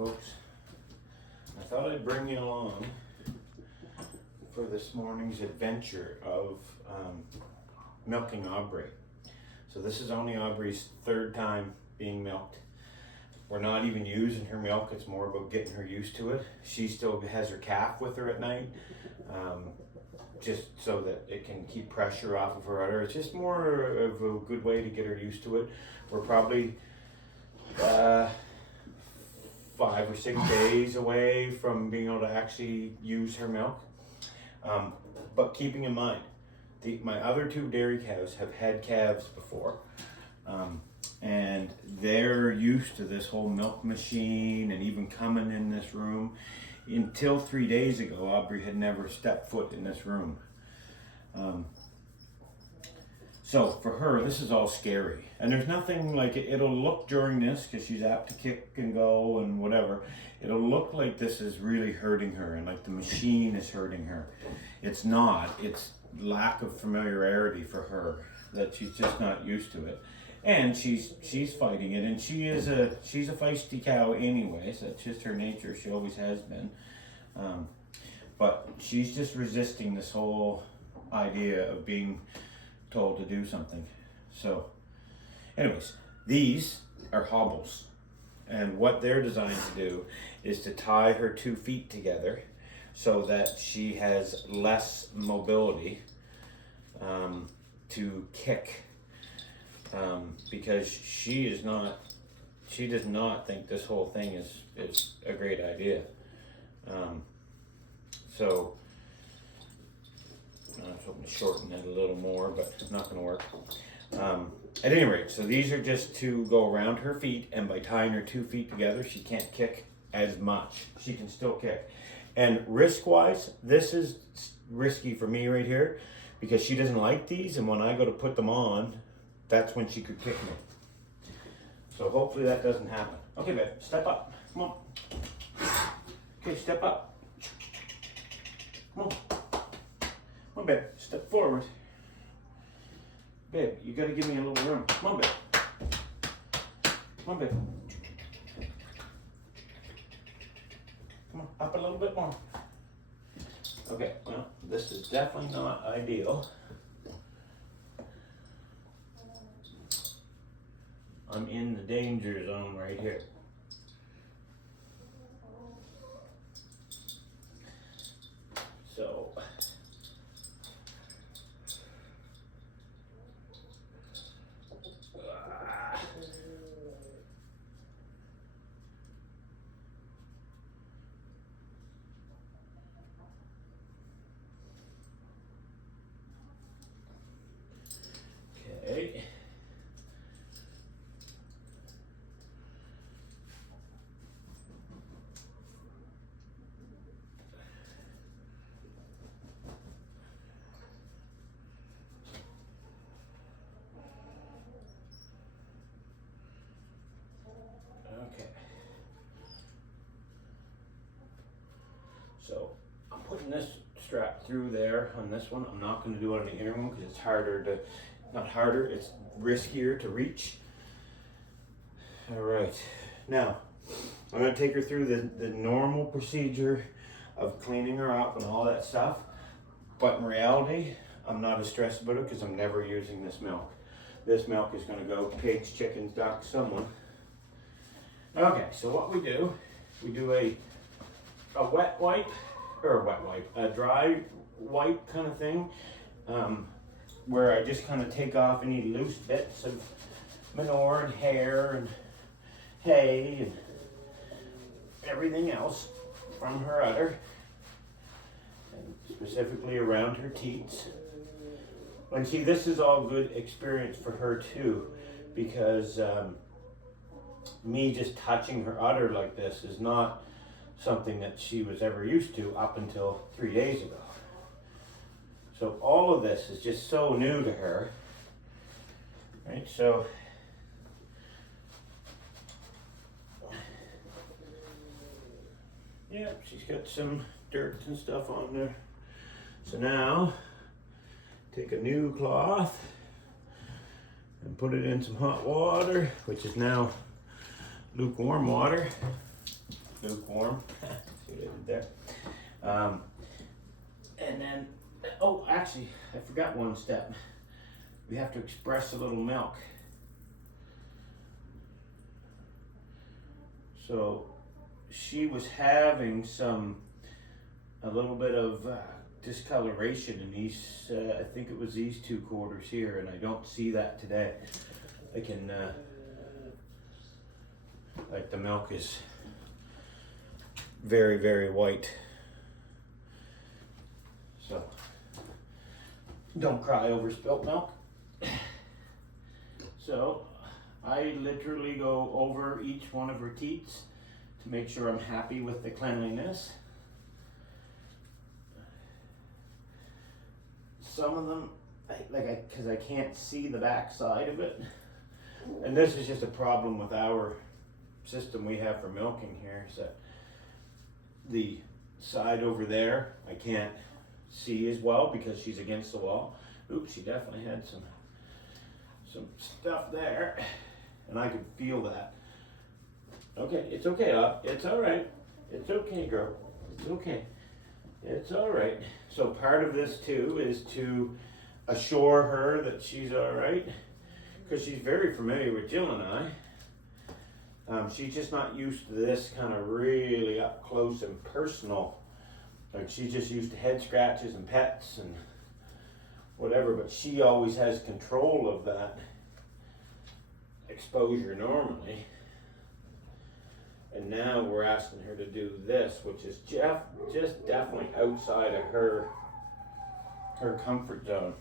folks. I thought I'd bring you along for this morning's adventure of milking Aubrey. So this is only Aubrey's third time being milked. We're not even using her milk, it's more about getting her used to it. She still has her calf with her at night, just so that it can keep pressure off of her udder. It's just more of a good way to get her used to it. We're probably 5 or 6 days away from being able to actually use her milk. But keeping in mind, my other 2 dairy cows have had calves before. And they're used to this whole milk machine and even coming in this room. Until 3 days ago, Aubrey had never stepped foot in this room. So for her, this is all scary. And there's nothing like it'll look during this, because she's apt to kick and go and whatever. It'll look like this is really hurting her and like the machine is hurting her. It's not. It's lack of familiarity for her, that she's just not used to it. And she's fighting it, and she's a feisty cow anyways. That's just her nature. She always has been. But she's just resisting this whole idea of being told to do something. So anyways, these are hobbles, and what they're designed to do is to tie her 2 feet together so that she has less mobility to kick, because she does not think this whole thing is a great idea. So I was hoping to shorten it a little more, but it's not going to work. At any rate, so these are just to go around her feet, and by tying her 2 feet together, she can't kick as much. She can still kick. And risk-wise, this is risky for me right here, because she doesn't like these, and when I go to put them on, that's when she could kick me. So hopefully that doesn't happen. Okay, babe, step up. Come on. Okay, step up. Come on. Come on, babe, step forward. Babe, you gotta give me a little room. Come on, babe. Come on, babe. Come on, up a little bit more. Okay, well, this is definitely not ideal. I'm in the danger zone right here. So okay. Okay. So I'm putting this strap through there on this one. I'm not going to do it on the inner one because it's harder to, not harder, it's riskier to reach. All right. Now, I'm going to take her through the normal procedure of cleaning her up and all that stuff. But in reality, I'm not as stressed about it because I'm never using this milk. This milk is going to go pigs, chickens, ducks, someone. Okay, so what we do a wet wipe, or a wet wipe, a dry wipe kind of thing, where I just kind of take off any loose bits of manure and hair and hay and everything else from her udder, and specifically around her teats. And see, this is all good experience for her too, because me just touching her udder like this is not something that she was ever used to up until 3 days ago. So all of this is just so new to her, right? So yeah, she's got some dirt and stuff on there. So now take a new cloth and put it in some hot water, which is now lukewarm water. lukewarm. See what I did there? And then, oh, actually, I forgot one step. We have to express a little milk. So she was having a little bit of discoloration in these, I think it was these 2 quarters here, and I don't see that today. I can, like the milk is very, very white. So, don't cry over spilt milk. So, I literally go over each one of her teats to make sure I'm happy with the cleanliness. Some of them, because I can't see the back side of it. And this is just a problem with our system we have for milking here, is that the side over there I can't see as well because she's against the wall. Oops, she definitely had some stuff there, and I could feel that. Okay, it's okay, it's all right. It's okay, girl. It's okay. It's all right. So part of this too is to assure her that she's all right, because she's very familiar with Jill and I. She's just not used to this kind of really up close and personal. Like, she's just used to head scratches and pets and whatever, but she always has control of that exposure normally. And now we're asking her to do this, which is just definitely outside of her comfort zone.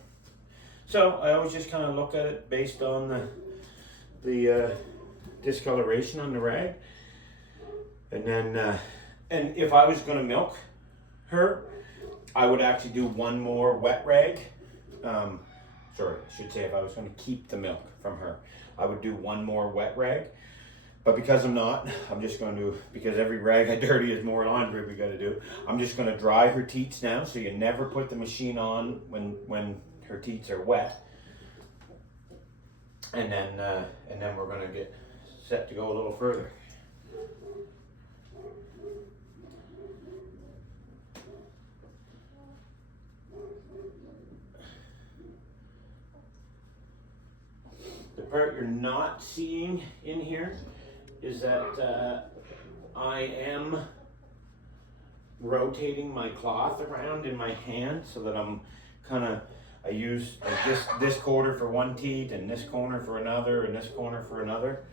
So I always just kind of look at it based on the discoloration on the rag. And then, and if I was going to milk her, I would actually do one more wet rag. Sorry, I should say if I was going to keep the milk from her, I would do one more wet rag. But because I'm not, I'm just going to, because every rag I dirty is more laundry we got to do, I'm just going to dry her teats now, so you never put the machine on when her teats are wet. And then we're going to get set to go a little further. The part you're not seeing in here is that I am rotating my cloth around in my hand so that I'm I use like this quarter for one teat and this corner for another and this corner for another.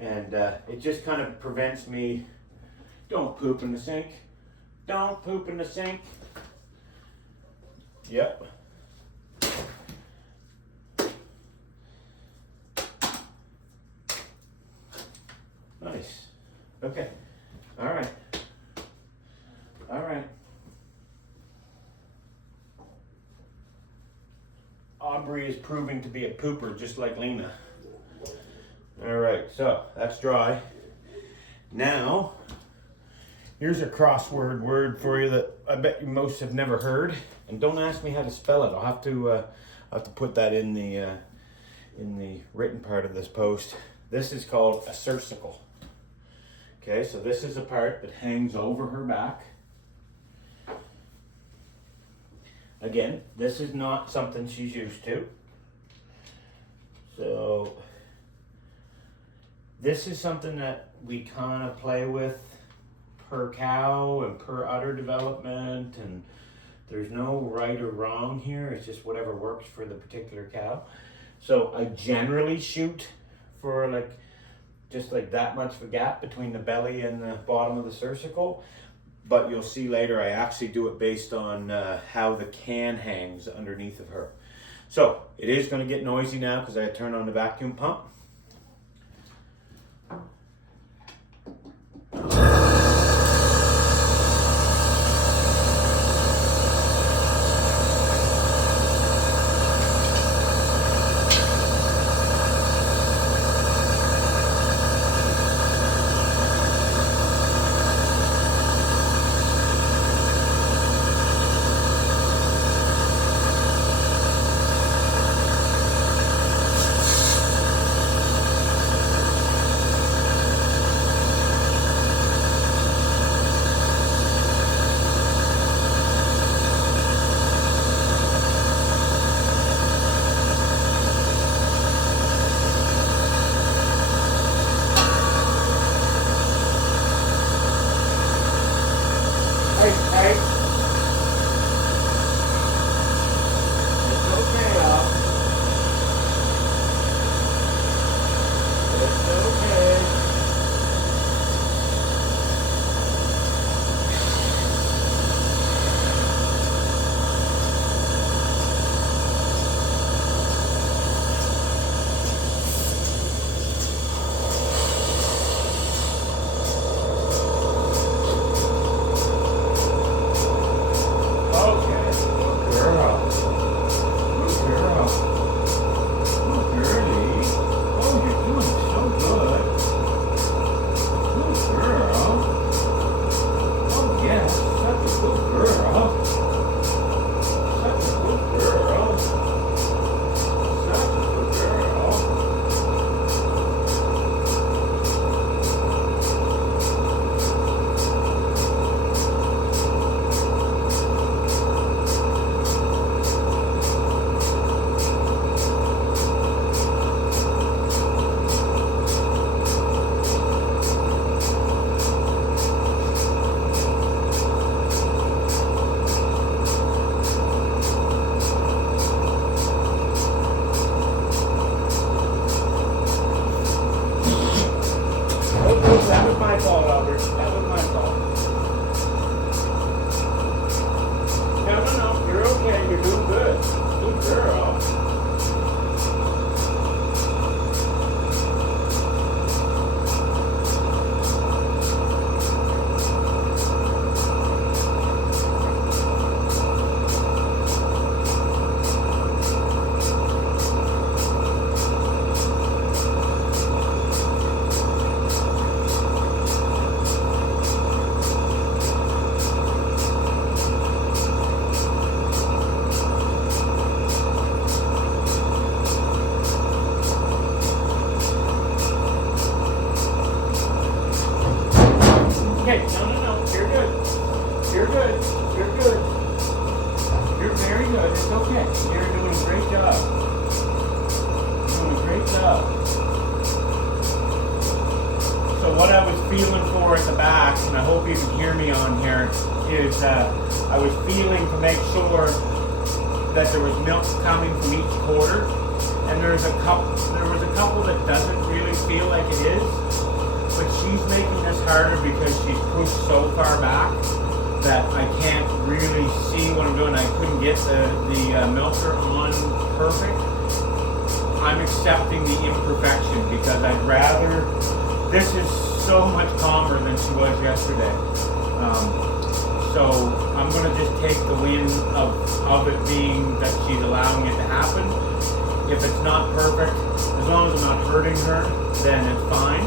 And it just kind of prevents me, don't poop in the sink, don't poop in the sink. Yep. Nice. Okay. All right. All right. Aubrey is proving to be a pooper just like Lena. All right, so that's dry. Now, here's a crossword word for you that I bet you most have never heard. And don't ask me how to spell it. I'll have to put that in the written part of this post. This is called a cercicle. Okay, so this is a part that hangs over her back. Again, this is not something she's used to. So this is something that we kind of play with per cow and per udder development, and there's no right or wrong here. It's just whatever works for the particular cow. So I generally shoot for just like that much of a gap between the belly and the bottom of the cercicle. But you'll see later I actually do it based on how the can hangs underneath of her. So it is going to get noisy now because I turn on the vacuum pump. okay. No. You're good. You're good. You're good. You're very good. It's okay. You're doing a great job. You're doing a great job. So what I was feeling for at the back, and I hope you can hear me on here, is I was feeling to make sure that there was milk coming from each quarter, and there was a couple that doesn't really feel like it is, but she's making this harder because she's pushed so far back that I can't really see what I'm doing. I couldn't get the milker on perfect. I'm accepting the imperfection because I'd rather, this is so much calmer than she was yesterday. So I'm going to just take the win of it being that she's allowing it to happen. If it's not perfect, as long as I'm not hurting her, then it's fine.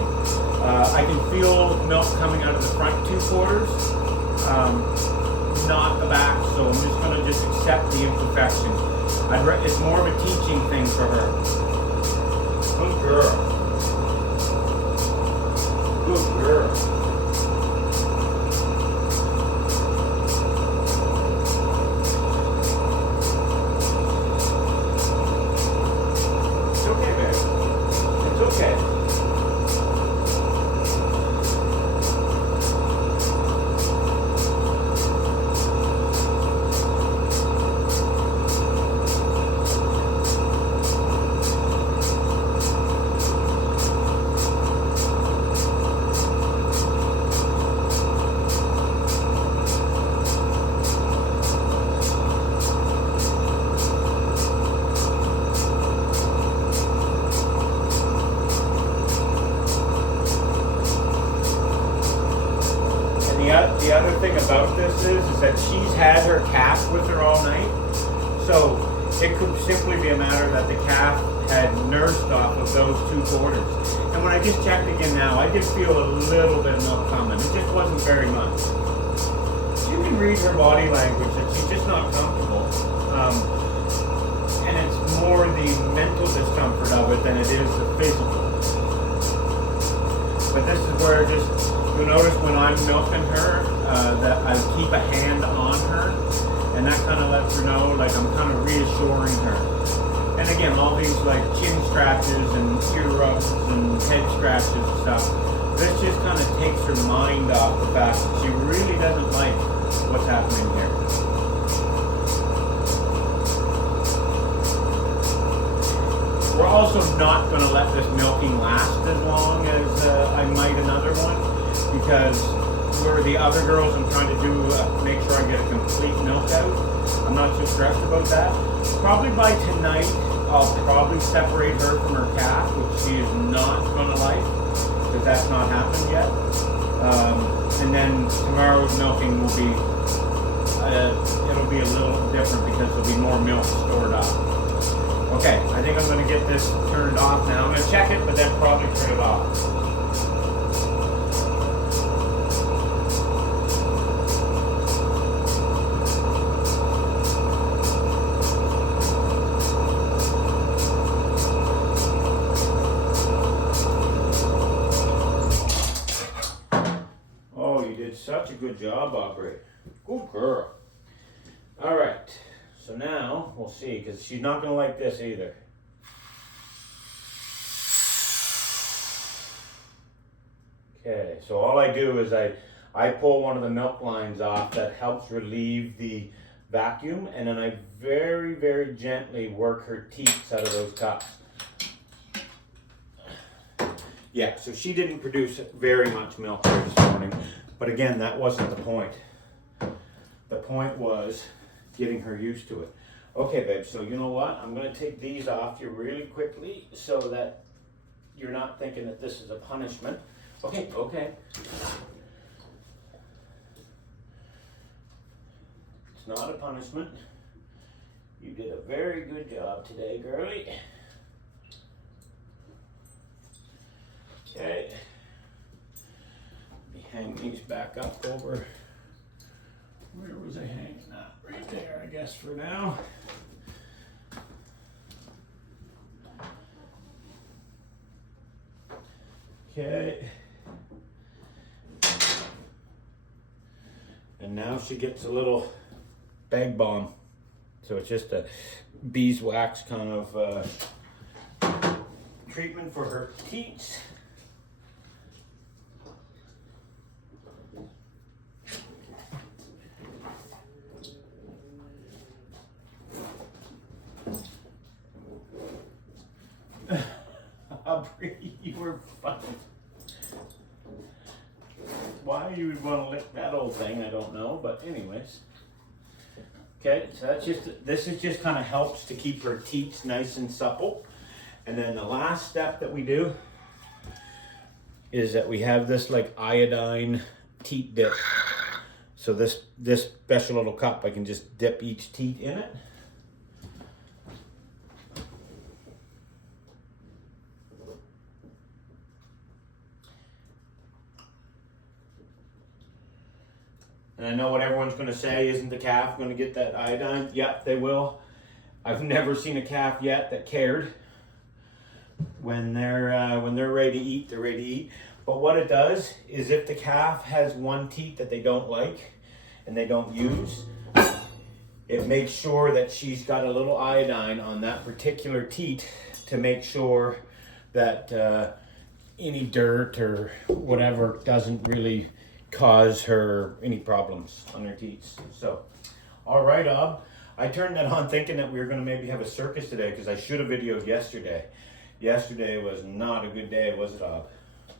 I can feel milk coming out of the front 2 quarters, not the back, so I'm just going to accept the imperfection. It's more of a teaching thing for her. Good girl. Good girl. The other thing about this is that she's had her calf with her all night, so it could simply be a matter that the calf had nursed off of those 2 quarters. And when I just checked again now, I did feel a little bit of milk coming. It just wasn't very much. You can read her body language that she's just not comfortable. And it's more the mental discomfort of it than it is the physical. But this is where you'll notice when I'm milking her, that I keep a hand on her, and that kind of lets her know, like I'm kind of reassuring her. And again, all these like chin scratches and ear rubs and head scratches and stuff, this just kind of takes her mind off the fact that she really doesn't like what's happening here. We're also not going to let this milking last as long as I might another one, because where the other girls I'm trying to do, make sure I get a complete milk out. I'm not too stressed about that. Probably by tonight, I'll probably separate her from her calf, which she is not going to like, because that's not happened yet. And then tomorrow's milking will be, it'll be a little different because there'll be more milk stored up. Okay, I think I'm going to get this turned off now. I'm going to check it, but then probably turn it off. Oh, you did such a good job, Aubrey. Good girl. All right. So now, we'll see, because she's not going to like this either. Okay, so all I do is I pull one of the milk lines off that helps relieve the vacuum, and then I very, very gently work her teats out of those cups. Yeah, so she didn't produce very much milk here this morning, but again, that wasn't the point. The point was getting her used to it. Okay, babe, so you know what? I'm going to take these off you really quickly so that you're not thinking that this is a punishment. Okay. It's not a punishment. You did a very good job today, girlie. Okay. Let me hang these back up over. Where was I hanging that? Right there, I guess, for now. Okay. And now she gets a little bag balm. So it's just a beeswax kind of treatment for her teats. You were funny. Why you would want to lick that old thing, I don't know, but anyways. Okay, so that's this is just kind of helps to keep her teats nice and supple. And then the last step that we do is that we have this like iodine teat dip. So this special little cup, I can just dip each teat in it. And I know what everyone's going to say, isn't the calf going to get that iodine? Yep, they will. I've never seen a calf yet that cared. When they're ready to eat, they're ready to eat. But what it does is if the calf has one teat that they don't like and they don't use, it makes sure that she's got a little iodine on that particular teat to make sure that any dirt or whatever doesn't really cause her any problems on her teats. So, all right, I turned that on thinking that we were going to maybe have a circus today because I should have videoed yesterday. Yesterday was not a good day, was it,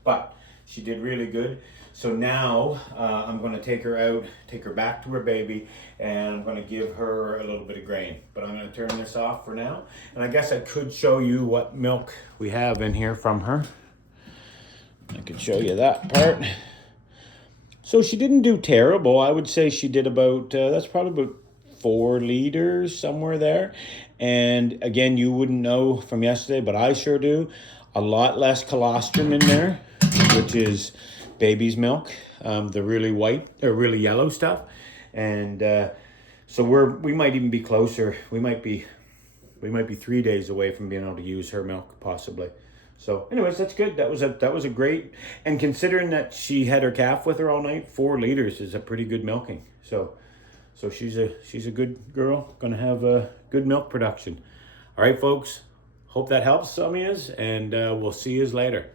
But she did really good. So now I'm going to take her out, take her back to her baby, and I'm going to give her a little bit of grain. But I'm going to turn this off for now. And I guess I could show you what milk we have in here from her. I could show you that part. So she didn't do terrible. I would say she did about, that's probably about 4 liters, somewhere there. And again, you wouldn't know from yesterday, but I sure do. A lot less colostrum in there, which is baby's milk, the really white or really yellow stuff. And so we might even be closer. We might be 3 days away from being able to use her milk, possibly. So anyways, that's good. That was a great, and considering that she had her calf with her all night, 4 liters is a pretty good milking. So she's a good girl, gonna have a good milk production. All right, folks, hope that helps some of yous, and we'll see yous later.